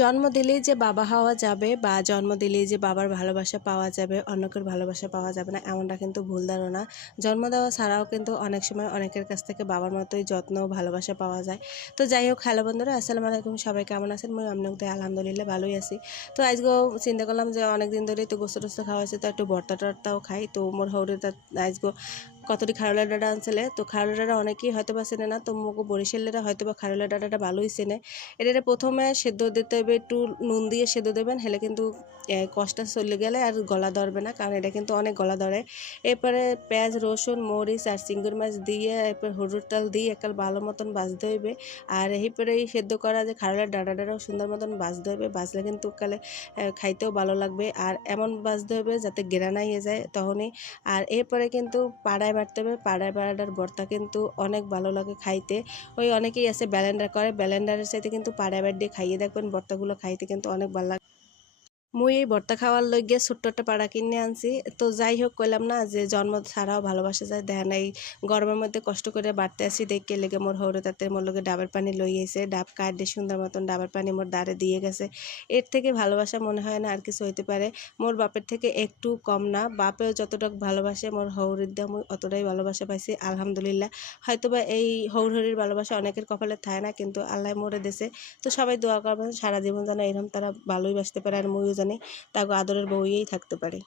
জন্ম দিলেই যে বাবা হওয়া যাবে বা জন্ম দিলেই যে বাবার ভালোবাসা পাওয়া যাবে, অন্য কেউ ভালোবাসা পাওয়া যাবে না, এমনটা কিন্তু ভুল ধারণা। জন্ম দেওয়া ছাড়াও কিন্তু অনেক সময় অনেকের কাছ থেকে বাবার মতোই যত্ন ও ভালোবাসা পাওয়া যায়। তো যাই হোক, হ্যালো বন্ধুরা, আসসালামু আলাইকুম। সবাই কেমন আছেন? আমি তো আলহামদুলিল্লাহ ভালোই আছি। তো আজকেও চিন্তা করলাম যে অনেকদিন ধরেই তো গোস্ত টোস্ত খাওয়া হয়েছে, তো একটু ভর্তা টর্তাও খাই। তো মোর হৌরেটা আজকে কতটি খারলা ডাঁটা আনছিলে। তো খারলা ডাঁটা অনেকেই হয়তো বা চেনে না, তো মুগো বরিশালেরা হয়তো বা খারলা ডাঁটাটা ভালোই চেনে। এটা প্রথমে সেদ্ধ দিতে হবে, একটু নুন দিয়ে সেদ্ধ দেবেন, হেলে কিন্তু কষটা চলে গেলে আর গলা ধরবে না, কারণ এটা কিন্তু অনেক গলা ধরে। এরপরে পেঁয়াজ, রসুন, মরিচ আর চিংড়ি মাছ দিয়ে এরপর হলুদ টাল দিয়ে একাল ভালো মতন ভাজতে হইবে। আর এরপরে এই সেদ্ধ করা যে খারলার ডাঁটাটাও সুন্দর মতন ভাজতে হবে, ভাজলে কিন্তু কালে খাইতেও ভালো লাগবে। আর এমন ভাজতে হবে যাতে গ্রানাই হয়ে যায় তখনই। আর এরপরে কিন্তু পাড়ায় বাটতে হবে, পাড়ায় বাটার ভর্তা কিন্তু অনেক ভালো লাগে খাইতে। ওই অনেকেই আছে ব্যালেন্ডার করে, ব্যালেন্ডারের সাথে কিন্তু পাড়ায় বাট দিয়ে খাইয়ে দেখবেন, ভর্তাগুলো খাইতে কিন্তু অনেক ভালো লাগে। মুই এই ভর্তা খাওয়ার লইগে ছোট্ট একটা পাড়া কিনে আনছি। তো যাই হোক, কইলাম না যে জন্ম ছাড়াও ভালোবাসা যায়, দেখেন এই গরমের মধ্যে কষ্ট করে বাড়তে আসি দেখে লেগে মোর হৌরে তাতে মোর লগে ডাবের পানি লই গেছে, ডাব কাঠ দিয়ে সুন্দর মতন ডাবের পানি মোর দাঁড়ে দিয়ে গেছে। এর থেকে ভালোবাসা মনে হয় না আর কিছু হইতে পারে। মোর বাপের থেকে একটু কম না, বাপেও যতটুকু ভালোবাসে মোর হৌরের দিয়ে আমি অতটাই ভালোবাসা পাইছি আলহামদুলিল্লাহ। হয়তোবা এই হৌরের ভালোবাসা অনেকের কপালে থাকে না, কিন্তু আল্লাহ মোরে দেশে। তো সবাই দোয়া করবেন সারা জীবন যেন এরকম তারা ভালোই বাসতে পারে, আর মুইও জানি তাকে আদরের বউই থাকতে পারে।